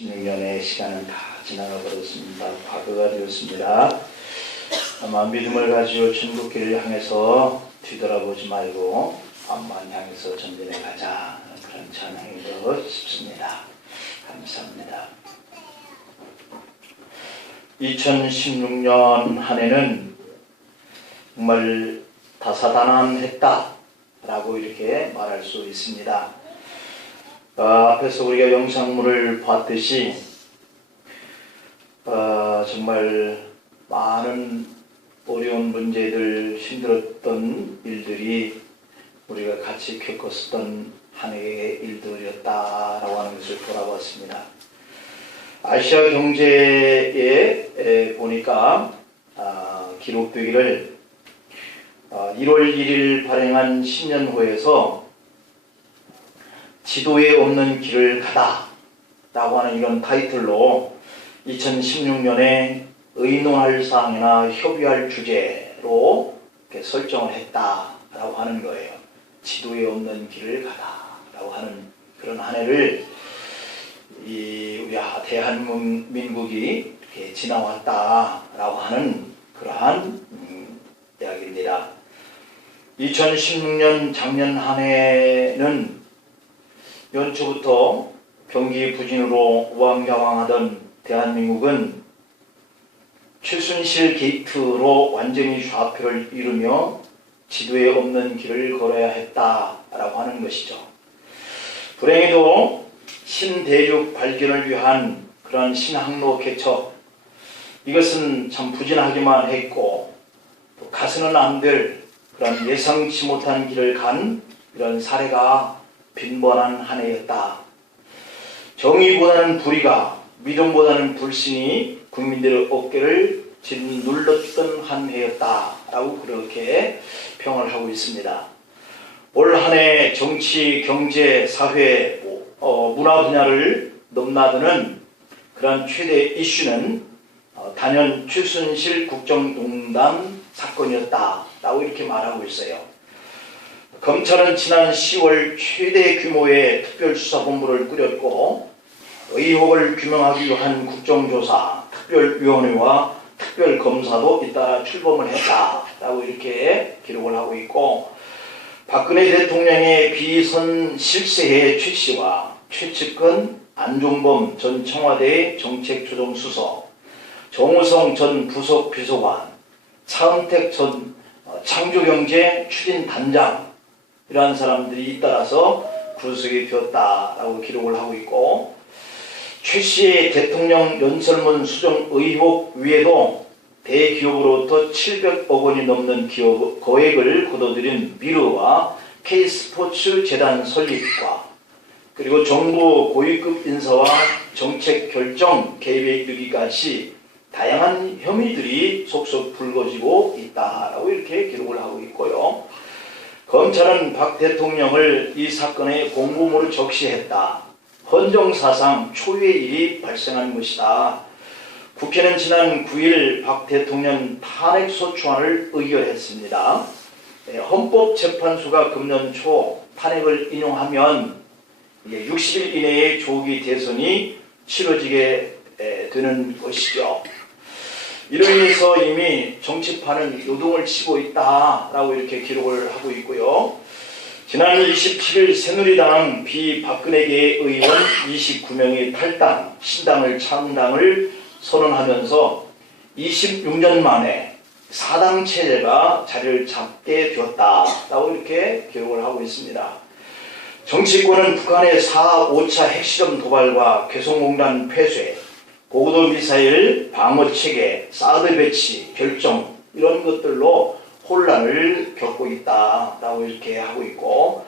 16년의 시간은 다 지나가 버렸습니다. 과거가 되었습니다. 아마 믿음을 가지고 천국길을 향해서 뒤돌아보지 말고 앞만 향해서 전진해 가자, 그런 찬양이고 싶습니다. 감사합니다. 2016년 한 해는 정말 다사다난했다 라고 이렇게 말할 수 있습니다. 앞에서 우리가 영상물을 봤듯이 정말 많은 어려운 문제들, 힘들었던 일들이 우리가 같이 겪었던 한 해의 일들이었다라고 하는 것을 돌아봤습니다. 아시아 경제에 보니까 기록되기를 1월 1일 발행한 신년호에서 지도에 없는 길을 가다 라고 하는 이런 타이틀로 2016년에 의논할 사항이나 협의할 주제로 이렇게 설정을 했다라고 하는 거예요. 지도에 없는 길을 가다 라고 하는 그런 한 해를 우리 대한민국이 이렇게 지나왔다라고 하는 그러한 이야기입니다. 2016년 작년 한 해는 연초부터 경기 부진으로 우왕좌왕하던 대한민국은 최순실 게이트로 완전히 좌표를 잃으며 지도에 없는 길을 걸어야 했다라고 하는 것이죠. 불행히도 신대륙 발견을 위한 그런 신항로 개척, 이것은 참 부진하기만 했고 또 가서는 안 될 그런 예상치 못한 길을 간 이런 사례가 빈번한 한 해였다. 정의보다는 불의가, 믿음보다는 불신이 국민들의 어깨를 짓눌렀던 한 해였다라고 그렇게 평을 하고 있습니다. 올 한 해 정치, 경제, 사회, 문화 분야를 넘나드는 그런 최대 이슈는 단연 최순실 국정농단 사건이었다라고 이렇게 말하고 있어요. 검찰은 지난 10월 최대 규모의 특별수사본부를 꾸렸고 의혹을 규명하기 위한 국정조사 특별위원회와 특별검사도 잇따라 출범을 했다라고 이렇게 기록을 하고 있고, 박근혜 대통령의 비선 실세의 최 씨와 최측근 안종범 전 청와대 정책조정수석, 정우성 전 부속 비서관, 차은택 전 창조경제 추진단장, 이러한 사람들이 잇따라서 구속이 되었다라고 기록을 하고 있고, 최 씨의 대통령 연설문 수정 의혹 외에도 대기업으로부터 700억 원이 넘는 기업 거액을 거둬들인 미르와 K스포츠 재단 설립과, 그리고 정부 고위급 인사와 정책 결정 개입에 이르기까지 다양한 혐의들이 속속 불거지고 있다라고 이렇게 기록을 하고 있고요. 검찰은 박 대통령을 이 사건의 공범으로 적시했다. 헌정사상 초유의 일이 발생한 것이다. 국회는 지난 9일 박 대통령 탄핵소추안을 의결했습니다. 헌법재판소가 금년 초 탄핵을 인용하면 60일 이내에 조기 대선이 치러지게 되는 것이죠. 이로 인해서 이미 정치판은 요동을 치고 있다라고 이렇게 기록을 하고 있고요. 지난 27일 새누리당 비박근혜계 의원 29명이 탈당, 신당을 창당을 선언하면서 26년 만에 사당 체제가 자리를 잡게 되었다라고 이렇게 기록을 하고 있습니다. 정치권은 북한의 4, 5차 핵실험 도발과 개성공단 폐쇄, 고고도 미사일 방어체계, 사드 배치 결정, 이런 것들로 혼란을 겪고 있다라고 이렇게 하고 있고,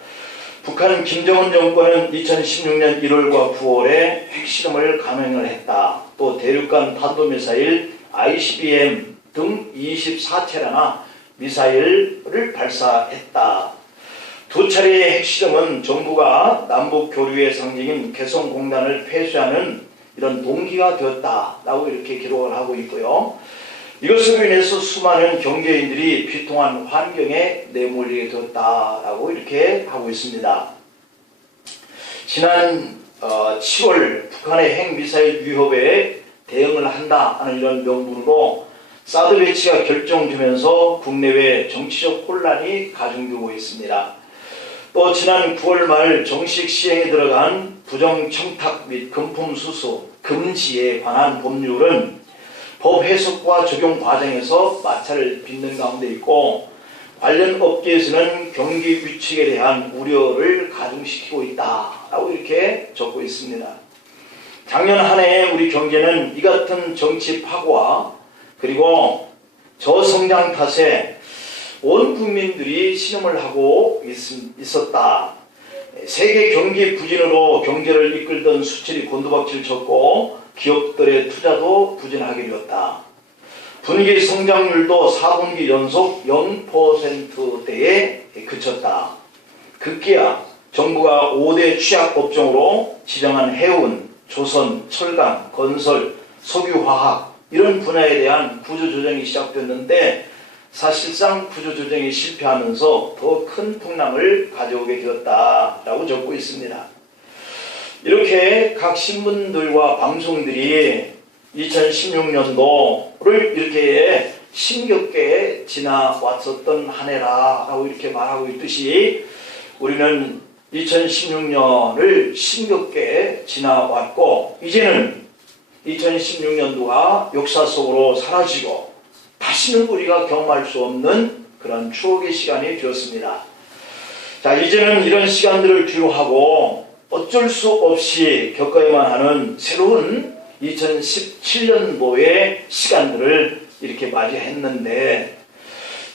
북한 김정은 정권은 2016년 1월과 9월에 핵실험을 감행을 했다. 또 대륙간 탄도미사일 ICBM 등 24차례나 미사일을 발사했다. 두 차례의 핵실험은 정부가 남북 교류의 상징인 개성공단을 폐쇄하는 이런 동기가 되었다라고 이렇게 기록을 하고 있고요. 이것으로 인해서 수많은 경제인들이 비통한 환경에 내몰리게 되었다라고 이렇게 하고 있습니다. 지난 7월 북한의 핵미사일 위협에 대응을 한다 하는 이런 명분으로 사드 배치가 결정되면서 국내외 정치적 혼란이 가중되고 있습니다. 또 지난 9월 말 정식 시행에 들어간 부정청탁 및 금품 수수 금지에 관한 법률은 법 해석과 적용 과정에서 마찰을 빚는 가운데 있고 관련 업계에서는 경기 위축에 대한 우려를 가중시키고 있다라고 이렇게 적고 있습니다. 작년 한 해 우리 경제는 이 같은 정치 파고와 그리고 저성장 탓에 온 국민들이 신음을 하고 있었다. 세계 경기 부진으로 경제를 이끌던 수출이 곤두박질 쳤고 기업들의 투자도 부진하게 되었다. 분기 성장률도 4분기 연속 0%대에 그쳤다. 급기야 정부가 5대 취약업종으로 지정한 해운, 조선, 철강, 건설, 석유화학 이런 분야에 대한 구조조정이 시작됐는데 사실상 구조조정이 실패하면서 더 큰 풍랑을 가져오게 되었다라고 적고 있습니다. 이렇게 각 신문들과 방송들이 2016년도를 이렇게 심겹게 지나왔었던 한 해라고 이렇게 말하고 있듯이 우리는 2016년을 심겹게 지나왔고 이제는 2016년도가 역사 속으로 사라지고 다시는 우리가 경험할 수 없는 그런 추억의 시간이 되었습니다. 자, 이제는 이런 시간들을 뒤로하고 어쩔 수 없이 겪어야만 하는 새로운 2017년도의 시간들을 이렇게 맞이했는데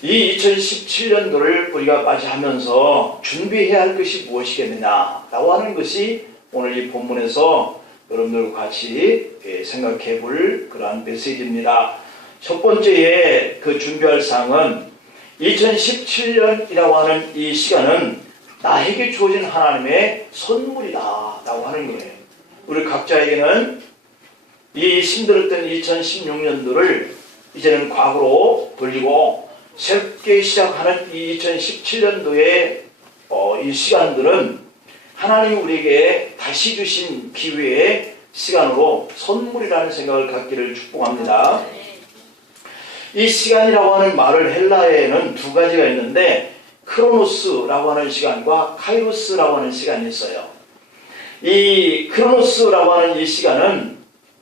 이 2017년도를 우리가 맞이하면서 준비해야 할 것이 무엇이겠느냐라고 하는 것이 오늘 이 본문에서 여러분들과 같이 생각해 볼 그러한 메시지입니다. 첫 번째에 그 준비할 사항은 2017년이라고 하는 이 시간은 나에게 주어진 하나님의 선물이다 라고 하는 거예요. 우리 각자에게는 이 힘들었던 2016년도를 이제는 과거로 돌리고 새롭게 시작하는 이 2017년도의 이 시간들은 하나님이 우리에게 다시 주신 기회의 시간으로 선물이라는 생각을 갖기를 축복합니다. 이 시간이라고 하는 말을 헬라어에는 두 가지가 있는데 크로노스라고 하는 시간과 카이로스라고 하는 시간이 있어요. 이 크로노스라고 하는 이 시간은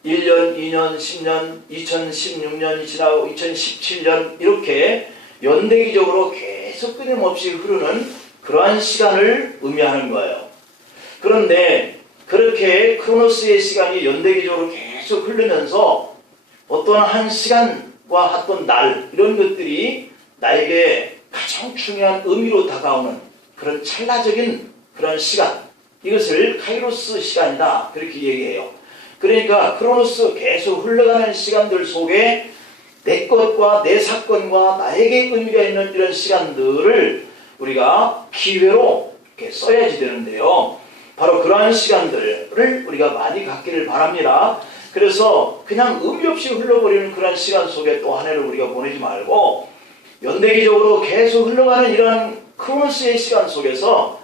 1년, 2년, 10년, 2016년이 지나고 2017년 이렇게 연대기적으로 계속 끊임없이 흐르는 그러한 시간을 의미하는 거예요. 그런데 그렇게 크로노스의 시간이 연대기적으로 계속 흐르면서 어떤 한 시간과 어떤 날 이런 것들이 나에게 가장 중요한 의미로 다가오는 그런 찰나적인 그런 시간 이것을 카이로스 시간이다 그렇게 얘기해요. 그러니까 크로노스 계속 흘러가는 시간들 속에 내 것과 내 사건과 나에게 의미가 있는 이런 시간들을 우리가 기회로 이렇게 써야지 되는데요. 바로 그러한 시간들을 우리가 많이 갖기를 바랍니다. 그래서 그냥 의미 없이 흘러버리는 그런 시간 속에 또 한 해를 우리가 보내지 말고 연대기적으로 계속 흘러가는 이런 크로노스의 시간 속에서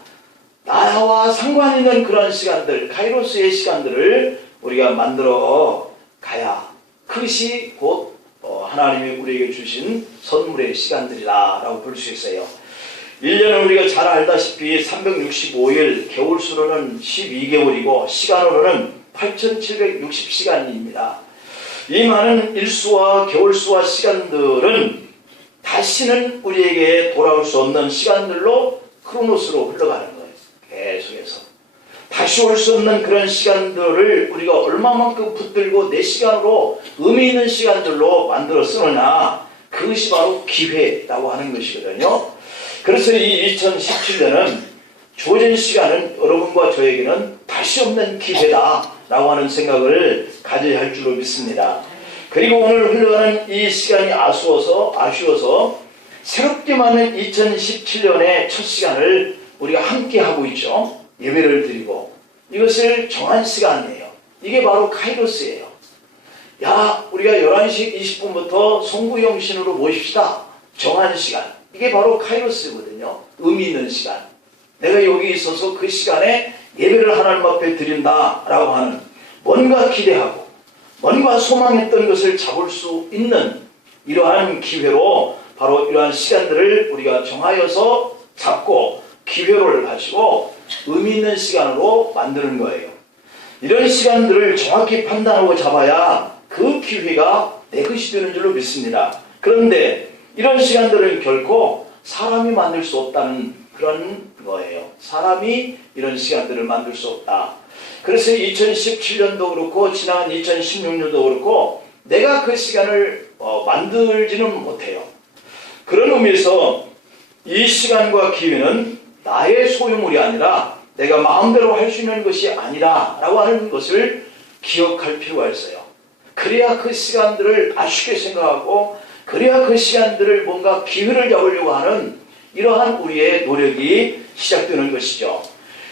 나와 상관 있는 그런 시간들, 카이로스의 시간들을 우리가 만들어 가야 그것이 곧 하나님이 우리에게 주신 선물의 시간들이라고 볼 수 있어요. 1년은 우리가 잘 알다시피 365일, 겨울수로는 12개월이고 시간으로는 8760시간입니다. 이 많은 일수와 겨울수와 시간들은 다시는 우리에게 돌아올 수 없는 시간들로 크로노스로 흘러가는 거예요. 계속해서. 다시 올 수 없는 그런 시간들을 우리가 얼마만큼 붙들고 내 시간으로 의미 있는 시간들로 만들어 쓰느냐 그것이 바로 기회라고 하는 것이거든요. 그래서 이 2017년은 주어진 시간은 여러분과 저에게는 다시 없는 기회다라고 하는 생각을 가져야 할 줄로 믿습니다. 그리고 오늘 흘러가는 이 시간이 아쉬워서 새롭게 맞는 2017년의 첫 시간을 우리가 함께 하고 있죠. 예배를 드리고 이것을 정한 시간이에요. 이게 바로 카이로스예요. 야, 우리가 11시 20분부터 송구영신으로 모십시다. 정한 시간. 이게 바로 카이로스거든요. 의미 있는 시간. 내가 여기 있어서 그 시간에 예배를 하나님 앞에 드린다라고 하는 뭔가 기대하고 뭔가 소망했던 것을 잡을 수 있는 이러한 기회로 바로 이러한 시간들을 우리가 정하여서 잡고 기회를 가지고 의미 있는 시간으로 만드는 거예요. 이런 시간들을 정확히 판단하고 잡아야 그 기회가 내 것이 되는 줄로 믿습니다. 그런데 이런 시간들은 결코 사람이 만들 수 없다는 그런 거예요. 사람이 이런 시간들을 만들 수 없다. 그래서 2017년도 그렇고 지난 2016년도 그렇고 내가 그 시간을 만들지는 못해요. 그런 의미에서 이 시간과 기회는 나의 소유물이 아니라 내가 마음대로 할 수 있는 것이 아니라 라고 하는 것을 기억할 필요가 있어요. 그래야 그 시간들을 아쉽게 생각하고 그래야 그 시간들을 뭔가 기회를 잡으려고 하는 이러한 우리의 노력이 시작되는 것이죠.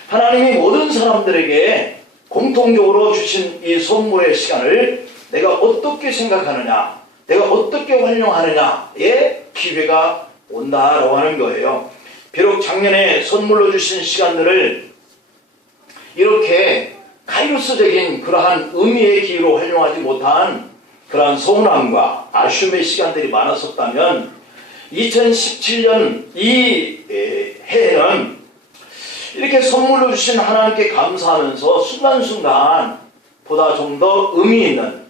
하나님이 모든 사람들에게 공통적으로 주신 이 선물의 시간을 내가 어떻게 생각하느냐, 내가 어떻게 활용하느냐의 기회가 온다라고 하는 거예요. 비록 작년에 선물로 주신 시간들을 이렇게 카이로스적인 그러한 의미의 기회로 활용하지 못한 그러한 서운함과 아쉬움의 시간들이 많았었다면 2017년 이 해에는 이렇게 선물로 주신 하나님께 감사하면서 순간순간 보다 좀 더 의미 있는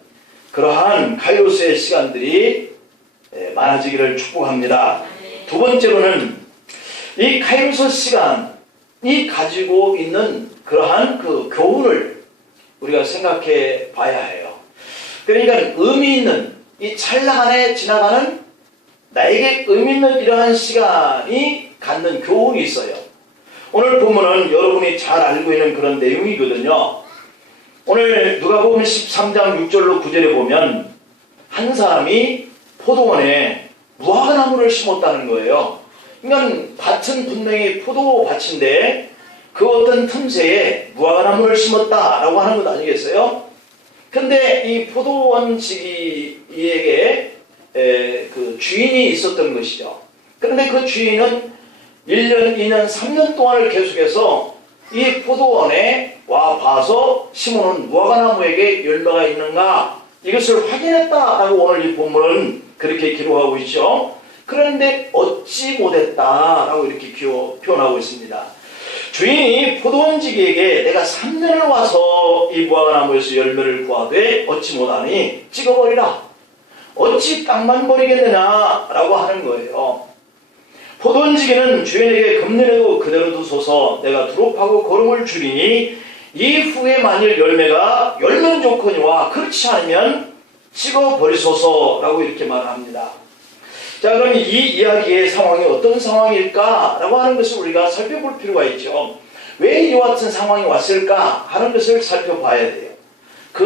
그러한 카이로스의 시간들이 많아지기를 축복합니다. 두 번째로는 이 카이로스 시간이 가지고 있는 그러한 그 교훈을 우리가 생각해 봐야 해요. 그러니까 의미 있는 이 찰나간에 지나가는 나에게 의미 있는 이러한 시간이 갖는 교훈이 있어요. 오늘 본문은 여러분이 잘 알고 있는 그런 내용이거든요. 오늘 누가복음 13장 6절로 9절에 보면 한 사람이 포도원에 무화과나무를 심었다는 거예요. 그러니까 밭은 분명히 포도밭인데 그 어떤 틈새에 무화과나무를 심었다라고 하는 것 아니겠어요? 근데 이 포도원 지기에게 그 주인이 있었던 것이죠. 그런데 그 주인은 1년, 2년, 3년 동안을 계속해서 이 포도원에 와 봐서 심어놓은 무화과나무에게 열매가 있는가 이것을 확인했다라고 오늘 이 본문은 그렇게 기록하고 있죠. 그런데 얻지 못했다라고 이렇게 표현하고 있습니다. 주인이 포도원지기에게 내가 3년을 와서 이 무화과나무에서 열매를 구하되 얻지 못하니 찍어버리라. 어찌 땅만 버리겠느냐라고 하는 거예요. 포도원지기는 주인에게 금년에도 그대로 두소서 내가 두릅하고 거름을 줄이니 이후에 만일 열매가 열면 좋거니와 그렇지 않으면 찍어버리소서라고 이렇게 말합니다. 자, 그럼 이 이야기의 상황이 어떤 상황일까라고 하는 것을 우리가 살펴볼 필요가 있죠. 왜 이와 같은 상황이 왔을까 하는 것을 살펴봐야 돼요. 그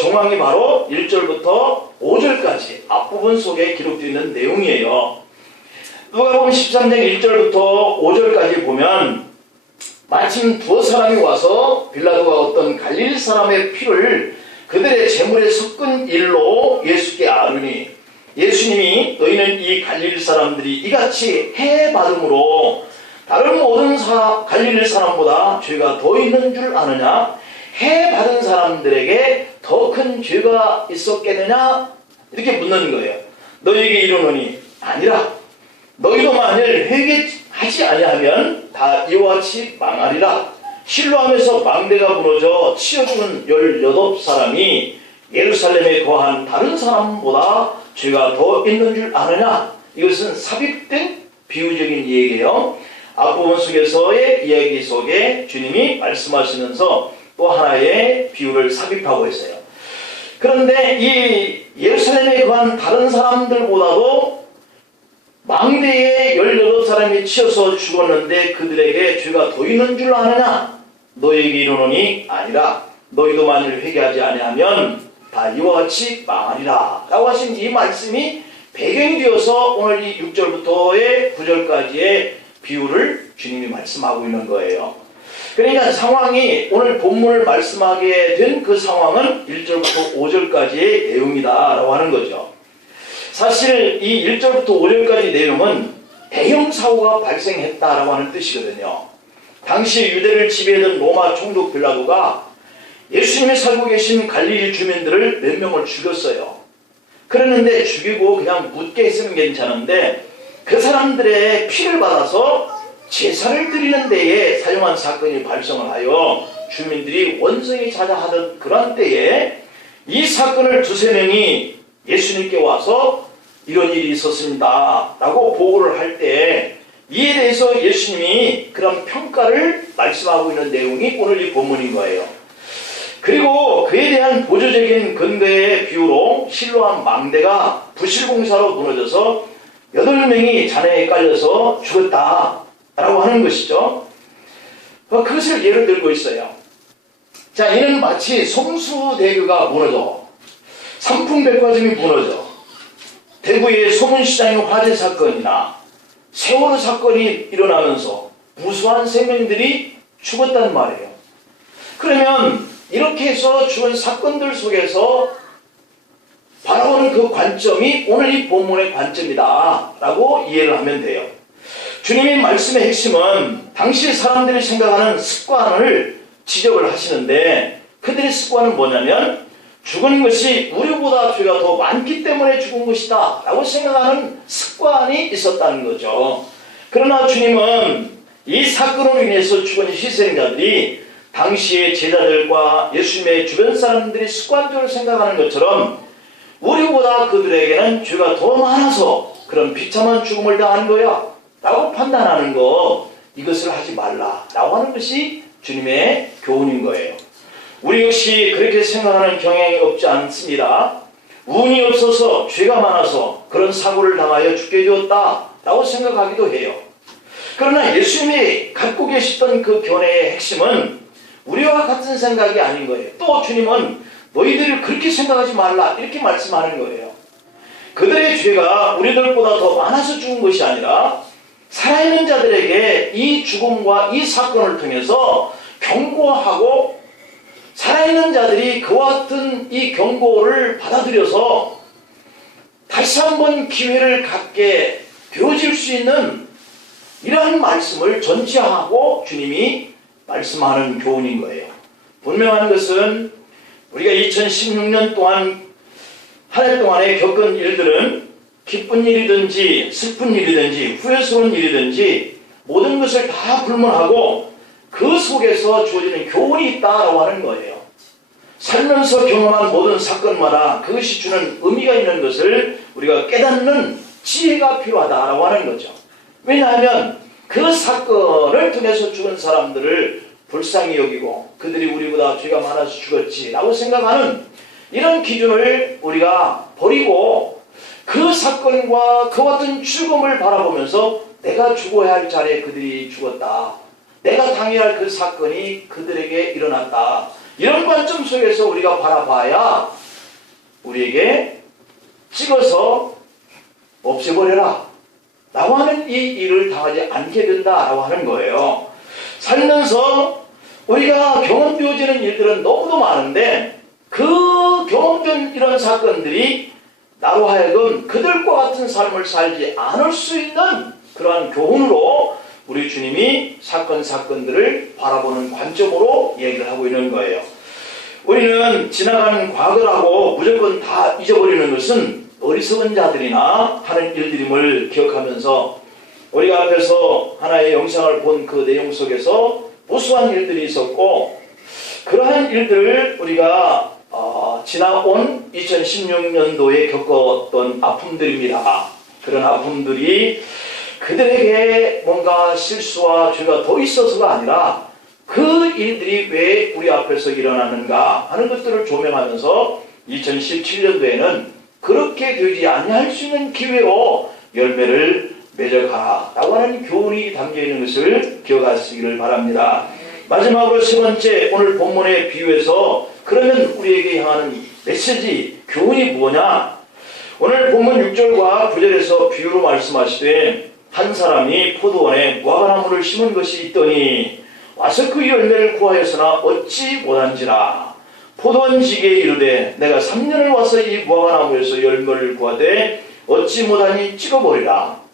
정황이 바로 1절부터 5절까지 앞부분 속에 기록되어 있는 내용이에요. 누가복음 13장 1절부터 5절까지 보면 마침 두어 사람이 와서 빌라도가 어떤 갈릴리 사람의 피를 그들의 재물에 섞은 일로 예수께 아뢰니 예수님이 너희는 이 갈릴리 사람들이 이같이 해받음으로 다른 모든 갈릴리 사람보다 죄가 더 있는 줄 아느냐? 해받은 사람들에게 더 큰 죄가 있었겠느냐? 이렇게 묻는 거예요. 너희에게 이르노니 아니라 너희도 만일 회개하지 아니하면 다 이와 같이 망하리라. 실로암에서 망대가 무너져 치어 죽은 18사람이 예루살렘에 거한 다른 사람보다 죄가 더 있는 줄 아느냐? 이것은 삽입된 비유적인 얘기예요. 앞부분 속에서의 이야기 속에 주님이 말씀하시면서 또 하나의 비유를 삽입하고 있어요. 그런데 이 예루살렘에 거한 다른 사람들보다도 망대에 18사람이 치여서 죽었는데 그들에게 죄가 더 있는 줄 아느냐? 너희에게 이르노니 아니라 너희도 만일 회개하지 아니하면 다 이와 같이 망하리라 라고 하신 이 말씀이 배경이 되어서 오늘 이 6절부터의 9절까지의 비유를 주님이 말씀하고 있는 거예요. 그러니까 상황이 오늘 본문을 말씀하게 된 그 상황은 1절부터 5절까지의 내용이다 라고 하는 거죠. 사실 이 1절부터 5절까지 내용은 대형 사고가 발생했다라고 하는 뜻이거든요. 당시 유대를 지배하던 로마 총독 빌라도가 예수님이 살고 계신 갈릴리 주민들을 몇 명을 죽였어요. 그랬는데 죽이고 그냥 묻게 했으면 괜찮은데 그 사람들의 피를 받아서 제사를 드리는 데에 사용한 사건이 발생을 하여 주민들이 원성이 자자하던 그런 때에 이 사건을 두세 명이 예수님께 와서 이런 일이 있었습니다 라고 보고를 할 때 이에 대해서 예수님이 그런 평가를 말씀하고 있는 내용이 오늘 이 본문인 거예요. 그리고 그에 대한 보조적인 근거의 비유로 실로암 망대가 부실공사로 무너져서 8명이 잔해에 깔려서 죽었다라고 하는 것이죠. 그것을 예를 들고 있어요. 자, 이는 마치 성수대교가 무너져, 삼풍백화점이 무너져, 대구의 소문시장의 화재 사건이나 세월호 사건이 일어나면서 무수한 생명들이 죽었단 말이에요. 그러면 이렇게 해서 죽은 사건들 속에서 바라보는 그 관점이 오늘 이 본문의 관점이다 라고 이해를 하면 돼요. 주님의 말씀의 핵심은 당시 사람들이 생각하는 습관을 지적을 하시는데 그들의 습관은 뭐냐면 죽은 것이 우리보다 죄가 더 많기 때문에 죽은 것이다 라고 생각하는 습관이 있었다는 거죠. 그러나 주님은 이 사건으로 인해서 죽은 희생자들이 당시의 제자들과 예수님의 주변 사람들이 습관적으로 생각하는 것처럼 우리보다 그들에게는 죄가 더 많아서 그런 비참한 죽음을 당한 거야 라고 판단하는 것, 이것을 하지 말라 라고 하는 것이 주님의 교훈인 거예요. 우리 역시 그렇게 생각하는 경향이 없지 않습니다. 운이 없어서 죄가 많아서 그런 사고를 당하여 죽게 되었다 라고 생각하기도 해요. 그러나 예수님이 갖고 계셨던 그 견해의 핵심은 우리와 같은 생각이 아닌 거예요. 또 주님은 너희들을 그렇게 생각하지 말라 이렇게 말씀하는 거예요. 그들의 죄가 우리들보다 더 많아서 죽은 것이 아니라 살아있는 자들에게 이 죽음과 이 사건을 통해서 경고하고 살아있는 자들이 그와 같은 이 경고를 받아들여서 다시 한번 기회를 갖게 되어질 수 있는 이러한 말씀을 전치하고 주님이 말씀하는 교훈인 거예요. 분명한 것은 우리가 2016년 동안 한 해 동안에 겪은 일들은 기쁜 일이든지 슬픈 일이든지 후회스러운 일이든지 모든 것을 다 불문하고 그 속에서 주어지는 교훈이 있다라고 하는 거예요. 살면서 경험한 모든 사건마다 그것이 주는 의미가 있는 것을 우리가 깨닫는 지혜가 필요하다라고 하는 거죠. 왜냐하면 그 사건을 통해서 죽은 사람들을 불쌍히 여기고 그들이 우리보다 죄가 많아서 죽었지라고 생각하는 이런 기준을 우리가 버리고 그 사건과 그와 같은 죽음을 바라보면서 내가 죽어야 할 자리에 그들이 죽었다. 내가 당해야 할 그 사건이 그들에게 일어났다. 이런 관점 속에서 우리가 바라봐야 우리에게 찍어서 없애버려라 라고 하는 이 일을 당하지 않게 된다라고 하는 거예요. 살면서 우리가 경험되어지는 일들은 너무도 많은데 그 경험된 이런 사건들이 나로 하여금 그들과 같은 삶을 살지 않을 수 있는 그러한 교훈으로 우리 주님이 사건들을 바라보는 관점으로 얘기를 하고 있는 거예요. 우리는 지나간 과거라고 무조건 다 잊어버리는 것은 어리석은 자들이나 하는 일들임을 기억하면서 우리가 앞에서 하나의 영상을 본 그 내용 속에서 무수한 일들이 있었고 그러한 일들을 우리가 지나온 2016년도에 겪었던 아픔들입니다. 그런 아픔들이 그들에게 뭔가 실수와 죄가 더 있어서가 아니라 그 일들이 왜 우리 앞에서 일어나는가 하는 것들을 조명하면서 2017년도에는 그렇게 되지 아니할 수 있는 기회로 열매를 맺어가라 라고 하는 교훈이 담겨있는 것을 기억하시기를 바랍니다. 마지막으로 세 번째, 오늘 본문의 비유에서 그러면 우리에게 향하는 메시지, 교훈이 뭐냐? 오늘 본문 6절과 9절에서 비유로 말씀하시되 한 사람이 포도원에 무화과나무를 심은 것이 있더니 와서 그 열매를 구하였으나 얻지 못한지라. 포도원지기에 이르되 내가 3년을 와서 이 무화과나무에서 열매를 구하되 얻지 못하니 찍어버리라.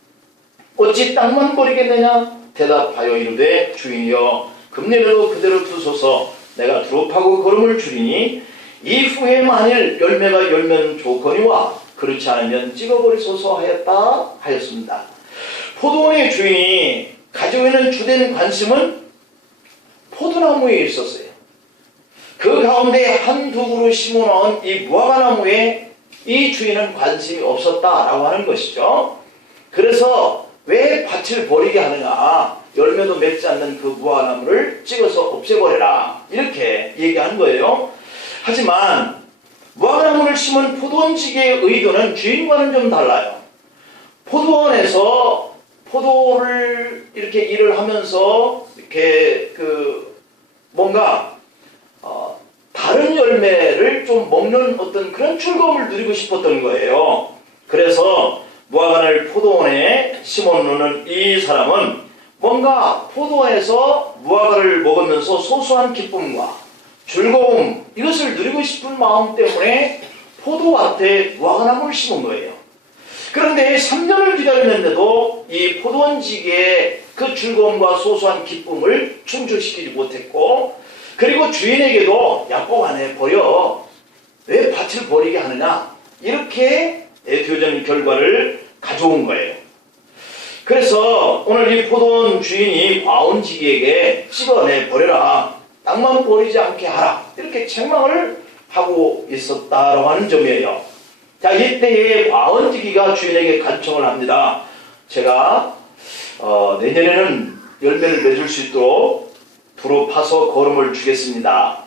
어찌 땅만 버리겠느냐? 대답하여 이르되 주인이여 금년에도 그대로 두소서 내가 두릅하고 거름을 주리니 이후에 만일 열매가 열면 좋거니와 그렇지 않으면 찍어버리소서 하였다 하였습니다. 포도원의 주인이 가지고 있는 주된 관심은 포도나무에 있었어요. 그 가운데 한두 그루 심어놓은 이 무화과나무에 이 주인은 관심이 없었다라고 하는 것이죠. 그래서 왜 밭을 버리게 하느냐, 열매도 맺지 않는 그 무화과나무를 찍어서 없애버려라 이렇게 얘기한 거예요. 하지만 무화과나무를 심은 포도원지기의 의도는 주인과는 좀 달라요. 포도원에서 포도를 이렇게 일을 하면서 이렇게 뭔가 다른 열매를 좀 먹는 어떤 그런 즐거움을 누리고 싶었던 거예요. 그래서 무화과를 포도원에 심어놓는 이 사람은 뭔가 포도원에서 무화과를 먹으면서 소소한 기쁨과 즐거움, 이것을 누리고 싶은 마음 때문에 포도밭에 무화과나무를 심은 거예요. 그런데 3년을 기다렸는데도 이 포도원지기의 그 즐거움과 소소한 기쁨을 충족시키지 못했고, 그리고 주인에게도 약속안에 버려 왜 밭을 버리게 하느냐 이렇게 교전 결과를 가져온 거예요. 그래서 오늘 이 포도원 주인이 과원지기에게 찍어내 버려라, 땅만 버리지 않게 하라 이렇게 책망을 하고 있었다라고 하는 점이에요. 자, 이때에 과원지기가 주인에게 간청을 합니다. 제가 내년에는 열매를 맺을 수 있도록 두루 파서 거름을 주겠습니다.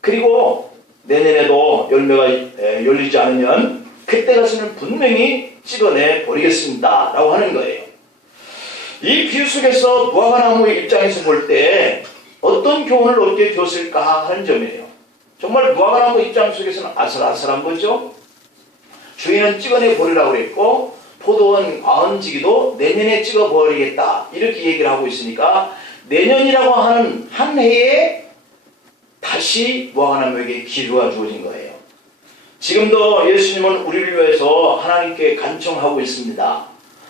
그리고 내년에도 열매가 열리지 않으면 그때 가서는 분명히 찍어내 버리겠습니다 라고 하는 거예요. 이 비유 속에서 무화과나무의 입장에서 볼 때 어떤 교훈을 얻게 되었을까 하는 점이에요. 정말 무화과나무 입장 속에서는 아슬아슬한 거죠. 주인은 찍어내 버리라고 그랬고 포도원 과원지기도 내년에 찍어버리겠다 이렇게 얘기를 하고 있으니까 내년이라고 하는 한 해에 다시 무화과나무에게 기회가 주어진 거예요. 지금도 예수님은 우리를 위해서 하나님께 간청하고 있습니다.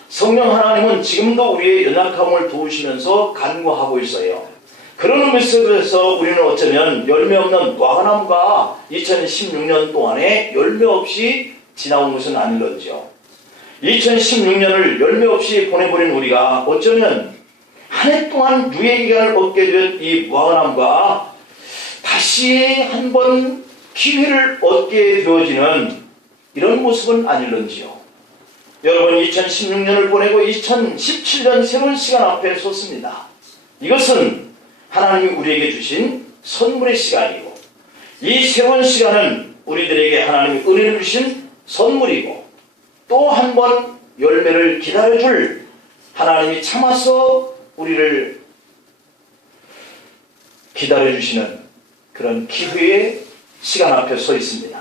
성령 하나님은 지금도 우리의 연약함을 도우시면서 간구하고 있어요. 그런 의미에서 우리는 어쩌면 열매 없는 무화과나무가 2016년 동안에 열매 없이 지나온 것은 아닐런지요. 2016년을 열매 없이 보내버린 우리가 어쩌면 한 해 동안 유예 기간을 얻게 된 이 무화과나무가 다시 한번 기회를 얻게 되어지는 이런 모습은 아닐런지요. 여러분, 2016년을 보내고 2017년 새로운 시간 앞에 섰습니다. 이것은 하나님이 우리에게 주신 선물의 시간이고, 이 새로운 시간은 우리들에게 하나님이 은혜를 주신 선물이고, 또 한 번 열매를 기다려줄 하나님이 참아서 우리를 기다려주시는 그런 기회의 시간 앞에 서 있습니다.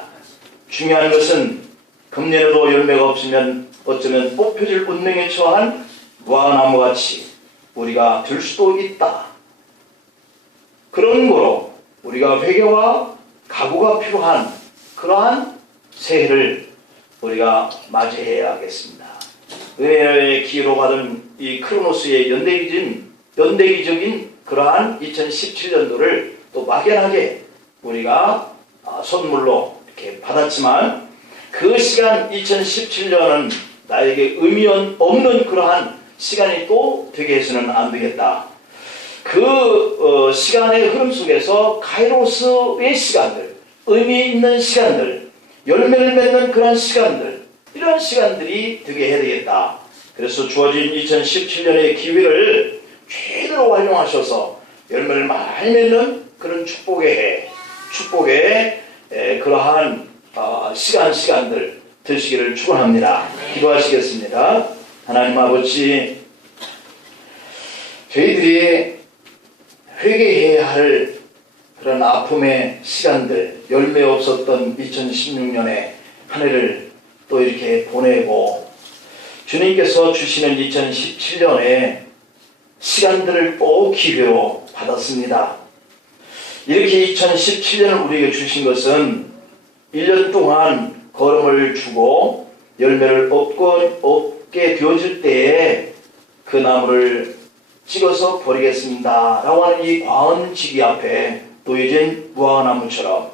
중요한 것은 금년에도 열매가 없으면 어쩌면 뽑혀질 운명에 처한 무화과나무같이 우리가 될 수도 있다. 그런 거로 우리가 회개와 각오가 필요한 그러한 새해를 우리가 맞이해야겠습니다. 은혜의 기회로 받은 이 크로노스의 연대기적인 그러한 2017년도를 또 막연하게 우리가 선물로 이렇게 받았지만, 그 시간 2017년은 나에게 의미 없는 그러한 시간이 또 되게 해서는 안 되겠다. 그 시간의 흐름 속에서 카이로스의 시간들, 의미 있는 시간들, 열매를 맺는 그런 시간들, 이런 시간들이 되게 해야 되겠다. 그래서 주어진 2017년의 기회를 최대로 활용하셔서 열매를 많이 맺는 그런 축복의 그러한 시간들 되시기를 축원합니다. 기도하시겠습니다. 하나님 아버지, 저희들이 회개해야 할 그런 아픔의 시간들, 열매 없었던 2016년에 한 해를 또 이렇게 보내고, 주님께서 주시는 2017년에 시간들을 또 기회로 받았습니다. 이렇게 2017년을 우리에게 주신 것은 1년 동안 걸음을 주고 열매를 얻게 되어질 때에 그 나무를 찍어서 버리겠습니다 라고 하는 이 과언 지기 앞에 놓여진 무화과나무처럼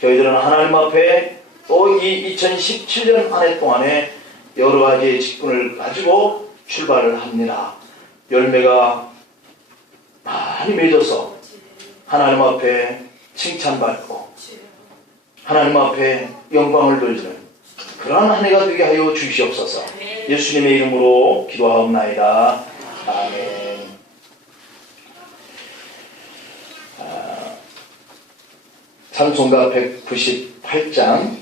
저희들은 하나님 앞에 또 이 2017년 한 해 동안에 여러 가지의 직분을 가지고 출발을 합니다. 열매가 많이 맺어서 하나님 앞에 칭찬받고 하나님 앞에 영광을 돌리는 그러한 한 해가 되게 하여 주시옵소서. 예수님의 이름으로 기도하옵나이다. 아멘. 찬송가 198장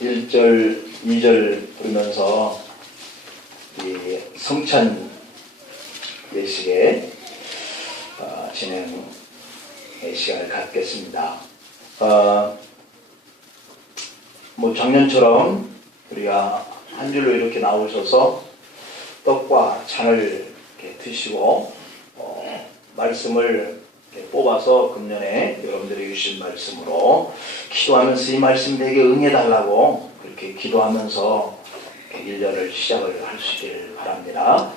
1절 2절 부르면서 이 성찬 예식의 진행의 시간을 갖겠습니다. 뭐 작년처럼 우리가 한 줄로 이렇게 나오셔서 떡과 잔을 이렇게 드시고 말씀을 이렇게 뽑아서 금년에 여러분들이 주신 말씀으로 기도하면서 이 말씀 되게 응해달라고 그렇게 기도하면서 1년을 시작을 하시길 바랍니다.